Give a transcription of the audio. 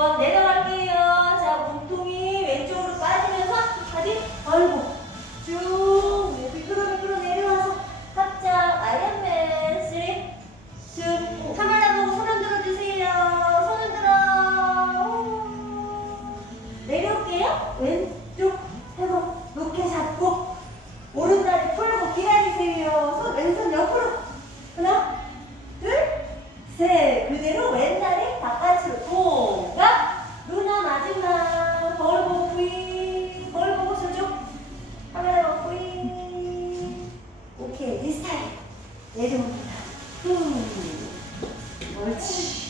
한번 내려갈게요. 자, 몸통이 왼쪽으로 빠지면서 끝까지 얼고 쭉 미끄러 미끄러 내려와서 합작 아이언맨 3, 2, 카메라 보고 손 흔들어 주세요. 손 흔들어. 내려올게요. 왼쪽 해서 높게 잡고 오른다리 풀고 기다리세요. 손, 왼손 옆으로 하나, 둘, 셋. 그대로 왼다리 바깥으로 내려옵니다. 후. 옳지.